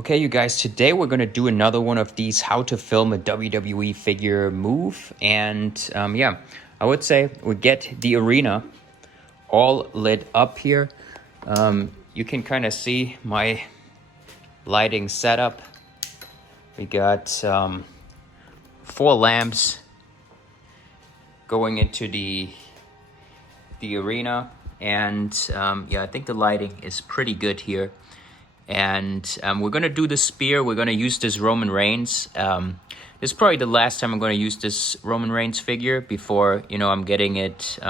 Okay, you guys, today we're going to do another one of these how to film a WWE figure move. And yeah, I would say we get the arena all lit up here. You can kind of see my lighting setup. We got 4 lamps going into the arena. And yeah, I think the lighting is pretty good here. And we're going to do the spear. We're going to use this Roman Reigns. This is probably the last time I'm going to use this Roman Reigns figure before, I'm getting it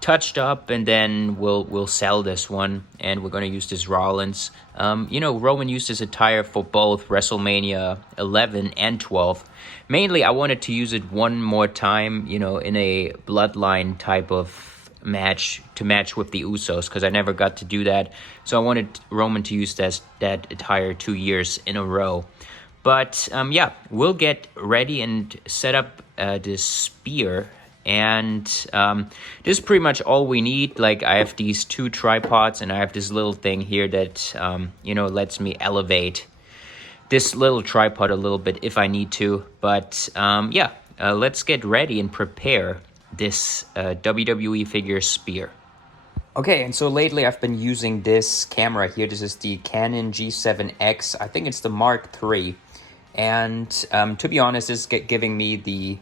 touched up, and then we'll sell this one, and we're going to use this Rollins. Roman used his attire for both WrestleMania 11 and 12. Mainly, I wanted to use it one more time, in a bloodline type of match to match with the Usos, because I never got to do that. So I wanted Roman to use that attire 2 years in a row. But yeah, we'll get ready and set up this spear. And this is pretty much all we need. Like, I have these 2 tripods, and I have this little thing here that lets me elevate this little tripod a little bit if I need to. But yeah, let's get ready and prepare this WWE figure spear. Okay, and so lately I've been using this camera here. This is the Canon G7X. I think it's the Mark III. And to be honest, this is giving me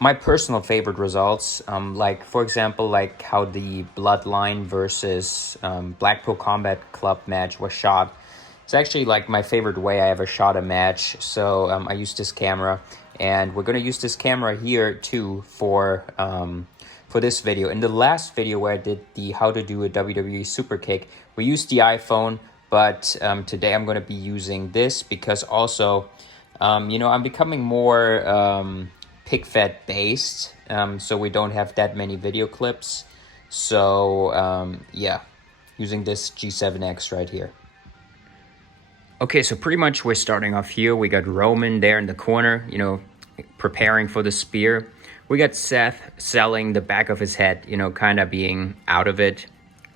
my personal favorite results. Like, for example, like how the Bloodline versus Blackpool Combat Club match was shot. It's actually like my favorite way I ever shot a match. So I used this camera. And we're going to use this camera here too for this video. In the last video where I did the how to do a WWE super kick, we used the iPhone, but today I'm going to be using this because also, I'm becoming more pic-fed based, so we don't have that many video clips. So yeah, using this G7X right here. Okay, so pretty much we're starting off here. We got Roman there in the corner, preparing for the spear. We got Seth selling the back of his head, kind of being out of it.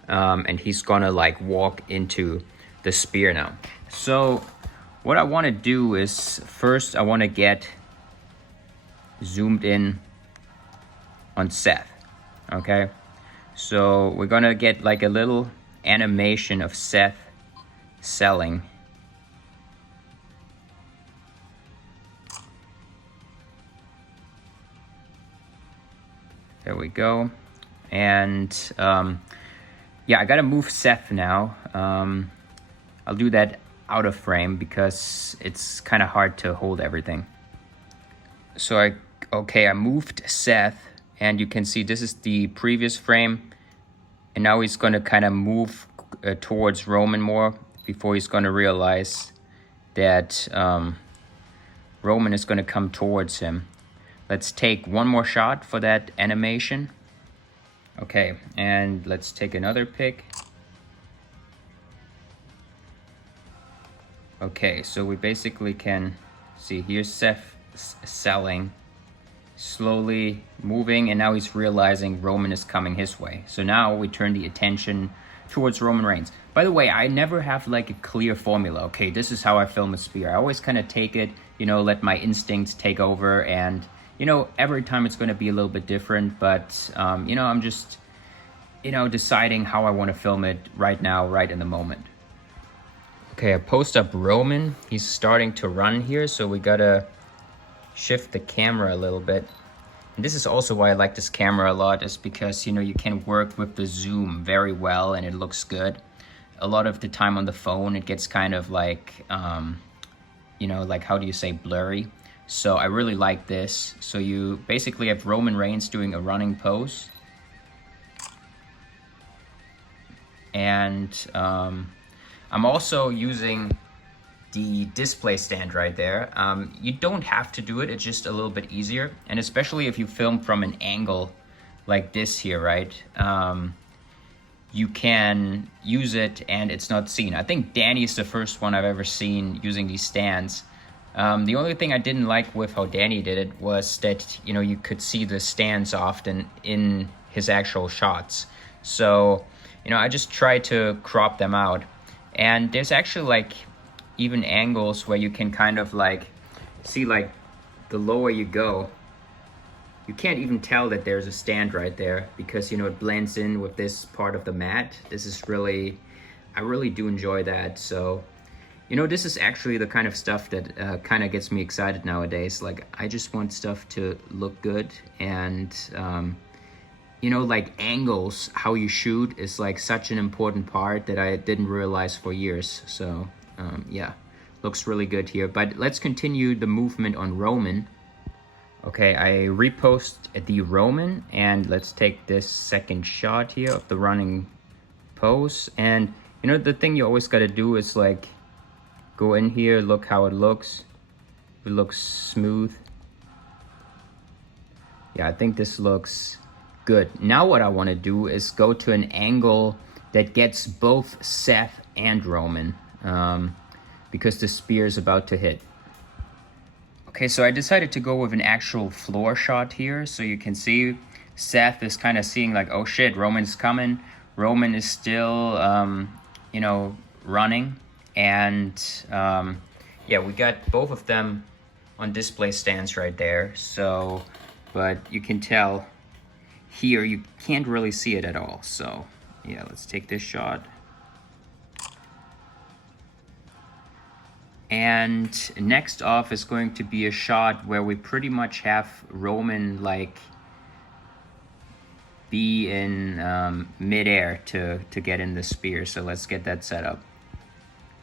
And he's gonna like walk into the spear now. So what I want to do is first I want to get zoomed in on Seth. Okay, so we're gonna get like a little animation of Seth selling. There we go. And yeah, I gotta move Seth now. I'll do that out of frame because it's kind of hard to hold everything. So I moved Seth, and you can see this is the previous frame, and now he's gonna kind of move towards Roman more before he's gonna realize that Roman is gonna come towards him. Let's take one more shot for that animation. Okay, and let's take another pic. Okay, so we basically can see here's Seth selling, slowly moving, and now he's realizing Roman is coming his way. So now we turn the attention towards Roman Reigns. By the way, I never have like a clear formula. Okay, this is how I film a spear. I always kind of take it, let my instincts take over, and every time it's going to be a little bit different, but, I'm just, deciding how I want to film it right now, right in the moment. Okay, I post up Roman. He's starting to run here, so we got to shift the camera a little bit. And this is also why I like this camera a lot, is because, you can work with the zoom very well and it looks good. A lot of the time on the phone, it gets kind of like, like, how do you say, blurry. So I really like this. So you basically have Roman Reigns doing a running pose. And I'm also using the display stand right there. You don't have to do it, it's just a little bit easier. And especially if you film from an angle like this here, right? You can use it and it's not seen. I think Danny is the first one I've ever seen using these stands. The only thing I didn't like with how Danny did it was that, you could see the stands often in his actual shots. So, I just tried to crop them out. And there's actually like even angles where you can kind of like see, like the lower you go, you can't even tell that there's a stand right there because, you know, it blends in with this part of the mat. This is really, I really do enjoy that. So, you know, this is actually the kind of stuff that kind of gets me excited nowadays. Like, I just want stuff to look good, and you know, like angles, how you shoot is like such an important part that I didn't realize for years. So yeah, looks really good here. But let's continue the movement on Roman. Okay, I repost the Roman, and let's take this second shot here of the running pose. And you know, the thing you always got to do is like go in here, look how it looks. It looks smooth. Yeah, I think this looks good. Now what I want to do is go to an angle that gets both Seth and Roman, because the spear is about to hit. Okay, so I decided to go with an actual floor shot here, so you can see Seth is kind of seeing like, oh shit, Roman's coming. Roman is still, you know, running, and yeah, we got both of them on display stands right there. So, but you can tell here you can't really see it at all. So yeah, let's take this shot. And next off is going to be a shot where we pretty much have Roman like be in midair to get in the spear. So let's get that set up.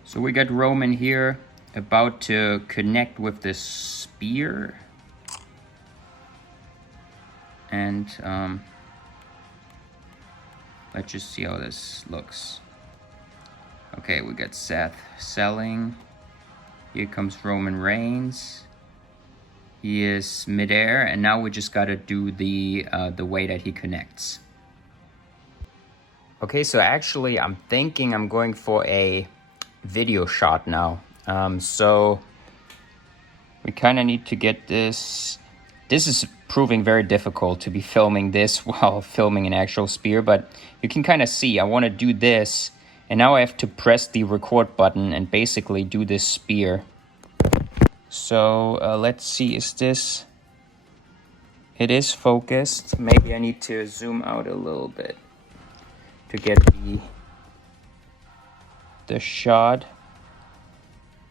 So we got Roman here about to connect with the spear. And let's just see how this looks. Okay, we got Seth selling. Here comes Roman Reigns. He is midair, and now we just gotta do the way that he connects. Okay, so actually I'm thinking I'm going for a video shot now. So we kind of need to get this. This is proving very difficult to be filming this while filming an actual spear, but you can kind of see I want to do this, and now I have to press the record button and basically do this spear. So let's see, is this, it is focused. Maybe I need to zoom out a little bit to get the shot.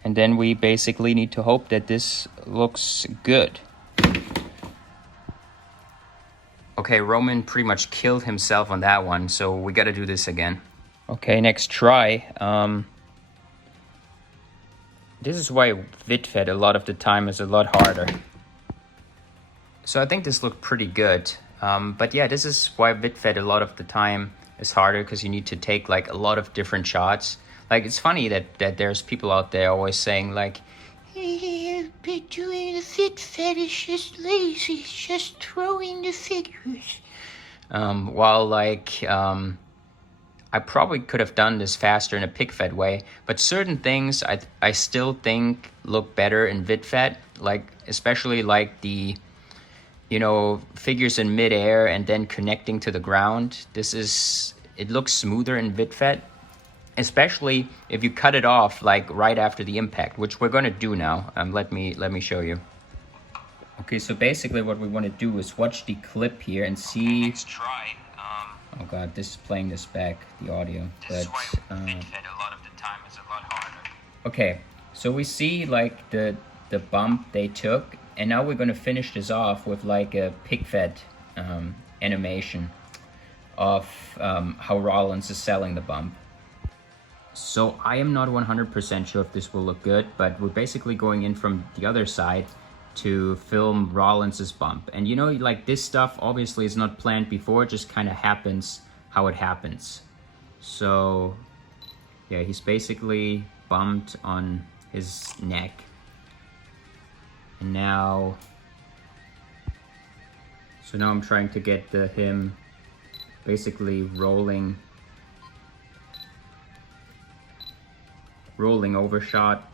And then we basically need to hope that this looks good. Okay, Roman pretty much killed himself on that one, so we gotta do this again. Okay, next try. This is why VidFed a lot of the time is a lot harder. So I think this looked pretty good. But yeah, this is why VidFed a lot of the time is harder, because you need to take like a lot of different shots. Like, it's funny that there's people out there always saying like, hey, doing the VidFed is just lazy, it's just throwing the figures. While like, I probably could have done this faster in a PicFed way, but certain things I still think look better in VidFed, like especially like the, you know, figures in midair and then connecting to the ground. It looks smoother in VidFed, especially if you cut it off like right after the impact, which we're gonna do now. Let me show you. Okay, so basically what we want to do is watch the clip here and see. Let's try. Oh god, this is playing this back, the audio. This is why VidFed a lot of the time is a lot harder. Okay, so we see like the bump they took, and now we're gonna finish this off with like a PicFed animation of how Rollins is selling the bump. So I am not 100% sure if this will look good, but we're basically going in from the other side to film Rollins's bump. And you know, like this stuff obviously is not planned before, it just kind of happens how it happens. So yeah, he's basically bumped on his neck. And now, so now I'm trying to get him basically rolling overshot.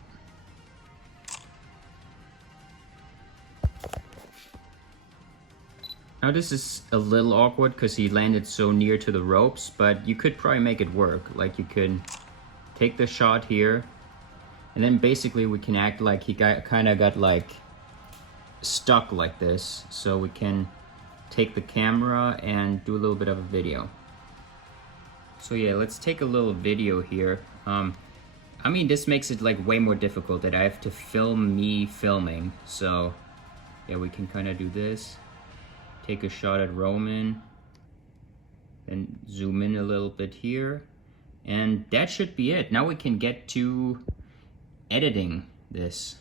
Now this is a little awkward because he landed so near to the ropes, but you could probably make it work. Like, you could take the shot here, And then basically we can act like he kind of got like stuck like this. So we can take the camera and do a little bit of a video. So yeah, let's take a little video here. I mean, this makes it like way more difficult that I have to film me filming. So yeah, we can kind of do this. Take a shot at Roman. Then zoom in a little bit here. And that should be it. Now we can get to editing this.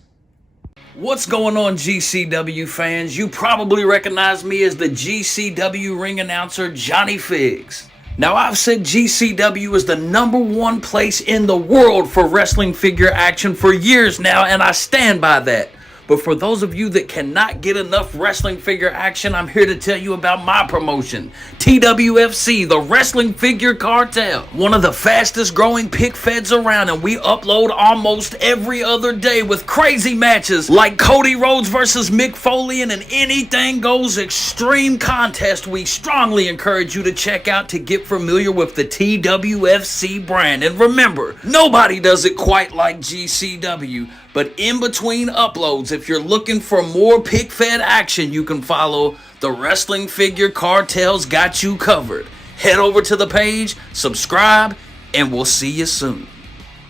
What's going on, GCW fans? You probably recognize me as the GCW ring announcer, Johnny Figs. Now, I've said GCW is the #1 place in the world for wrestling figure action for years now, and I stand by that. But for those of you that cannot get enough wrestling figure action, I'm here to tell you about my promotion, TWFC, the Wrestling Figure Cartel. One of the fastest growing pick feds around, and we upload almost every other day with crazy matches like Cody Rhodes versus Mick Foley and an anything goes extreme contest we strongly encourage you to check out to get familiar with the TWFC brand. And remember, nobody does it quite like GCW. But in between uploads, if you're looking for more pick-fed action, you can follow the Wrestling Figure Cartel's got you covered. Head over to the page, subscribe, and we'll see you soon.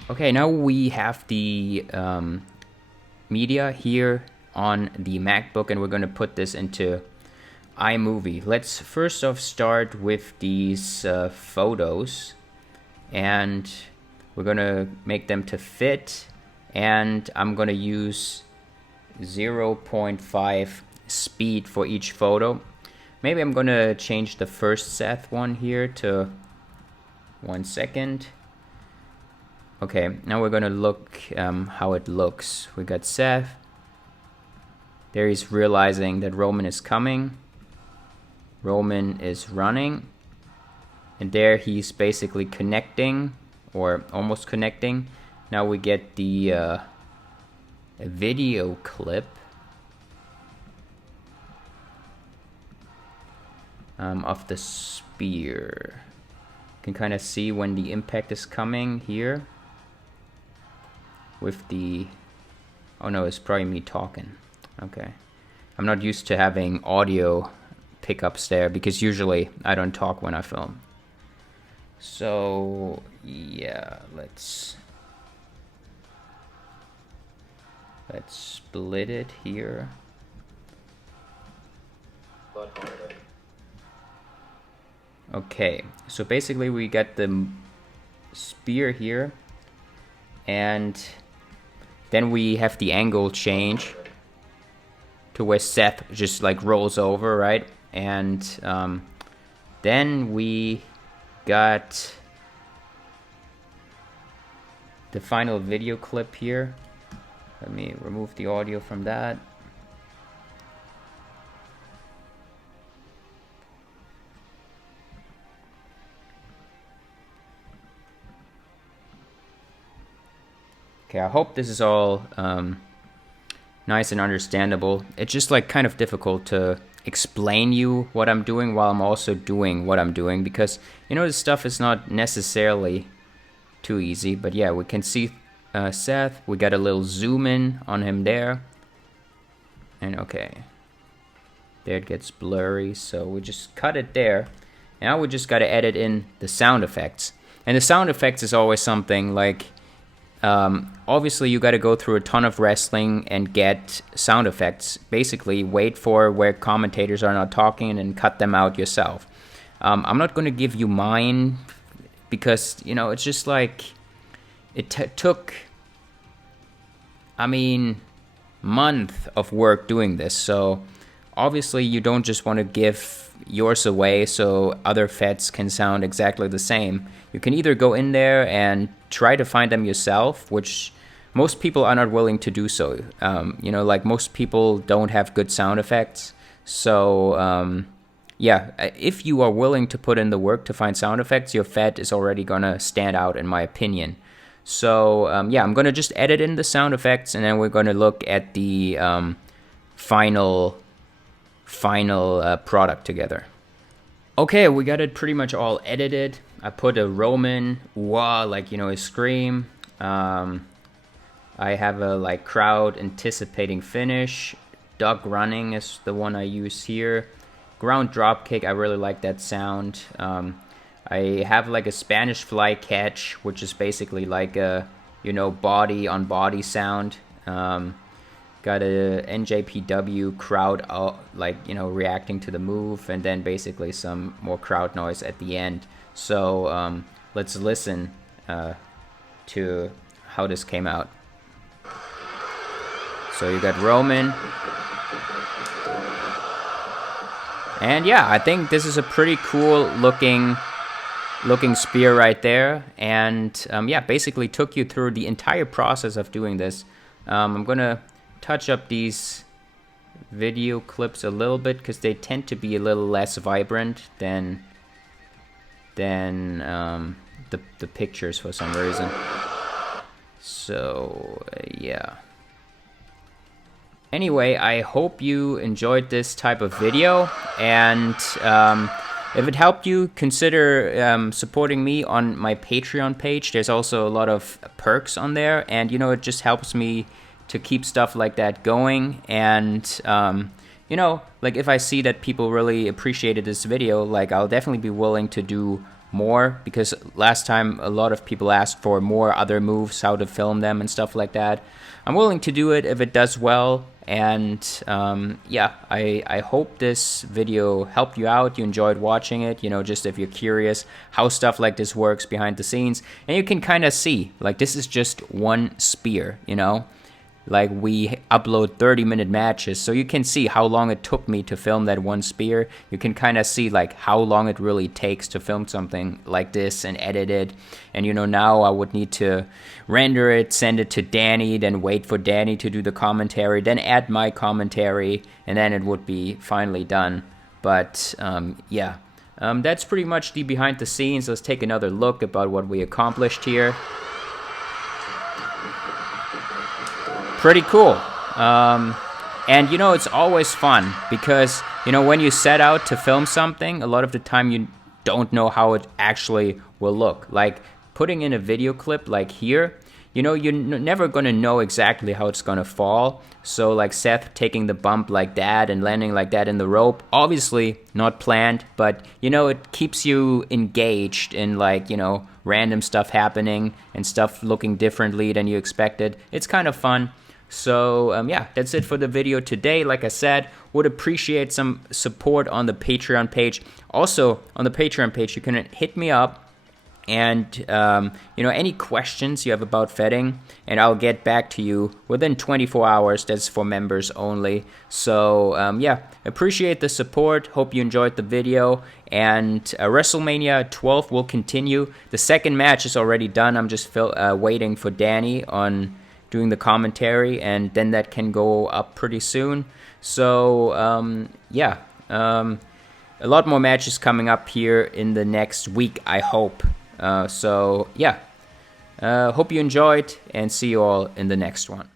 Okay, now we have the media here on the MacBook, and we're going to put this into iMovie. Let's first off start with these photos, and we're going to make them to fit. And I'm going to use 0.5 speed for each photo. Maybe I'm going to change the first Seth one here to 1 second. Okay, now we're going to look how it looks. We got Seth. There he's realizing that Roman is coming. Roman is running. And there he's basically connecting, or almost connecting. Now we get the a video clip of the spear. You can kind of see when the impact is coming here with the... Oh no, it's probably me talking. Okay. I'm not used to having audio pickups there because usually I don't talk when I film. So yeah, let's split it here. Okay, so basically we got the spear here, and then we have the angle change to where Seth just like rolls over, right? And then we got the final video clip here. Let me remove the audio from that. Okay, I hope this is all nice and understandable. It's just like kind of difficult to explain you what I'm doing while I'm also doing what I'm doing, because you know this stuff is not necessarily too easy. But yeah, we can see Seth. We got a little zoom in on him there, and okay, there it gets blurry, so we just cut it there. Now we just got to edit in the sound effects, and the sound effects is always something like obviously you got to go through a ton of wrestling and get sound effects. Basically wait for where commentators are not talking and cut them out yourself. I'm not going to give you mine because you know it's just like it took, I mean, month of work doing this. So obviously you don't just want to give yours away so other feds can sound exactly the same. You can either go in there and try to find them yourself, which most people are not willing to do so. You know, like most people don't have good sound effects. So yeah, if you are willing to put in the work to find sound effects, your fed is already gonna stand out in my opinion. So yeah, I'm gonna just edit in the sound effects, and then we're gonna look at the final product together. Okay, we got it pretty much all edited. I put a Roman, wah, like, you know, a scream. I have a like crowd anticipating finish. Duck running is the one I use here. Ground drop kick, I really like that sound. I have like a Spanish fly catch, which is basically like a, you know, body on body sound. Got a NJPW crowd like, you know, reacting to the move, and then basically some more crowd noise at the end. So let's listen to how this came out. So you got Roman. And yeah, I think this is a pretty cool looking spear right there. And yeah, basically took you through the entire process of doing this. I'm gonna touch up these video clips a little bit because they tend to be a little less vibrant than the pictures for some reason. So yeah. Anyway, I hope you enjoyed this type of video, and if it helped you, consider supporting me on my Patreon page. There's also a lot of perks on there, and you know, it just helps me to keep stuff like that going. And you know, like if I see that people really appreciated this video, like I'll definitely be willing to do more, because last time a lot of people asked for more other moves, how to film them and stuff like that. I'm willing to do it if it does well. And yeah, I hope this video helped you out, you enjoyed watching it, you know, just if you're curious how stuff like this works behind the scenes. And you can kind of see, like, this is just one spear, you know. Like, we upload 30-minute matches, so you can see how long it took me to film that one spear. You can kind of see, like, how long it really takes to film something like this and edit it. And, you know, now I would need to render it, send it to Danny, then wait for Danny to do the commentary, then add my commentary, and then it would be finally done. But, yeah, that's pretty much the behind the scenes. Let's take another look about what we accomplished here. Pretty cool. And you know, it's always fun because, you know, when you set out to film something, a lot of the time you don't know how it actually will look. Like putting in a video clip like here, you know, you're never going to know exactly how it's going to fall. So like Seth taking the bump like that and landing like that in the rope, obviously not planned, but you know, it keeps you engaged in, like, you know, random stuff happening and stuff looking differently than you expected. It's kind of fun. So yeah, that's it for the video today. Like I said, would appreciate some support on the Patreon page. Also, on the Patreon page, you can hit me up and you know, any questions you have about fetting, and I'll get back to you within 24 hours. That's for members only. So yeah, appreciate the support. Hope you enjoyed the video. And WrestleMania 12 will continue. The second match is already done. I'm just waiting for Danny on doing the commentary, and then that can go up pretty soon. So yeah, a lot more matches coming up here in the next week, I hope. So yeah, hope you enjoyed, and see you all in the next one.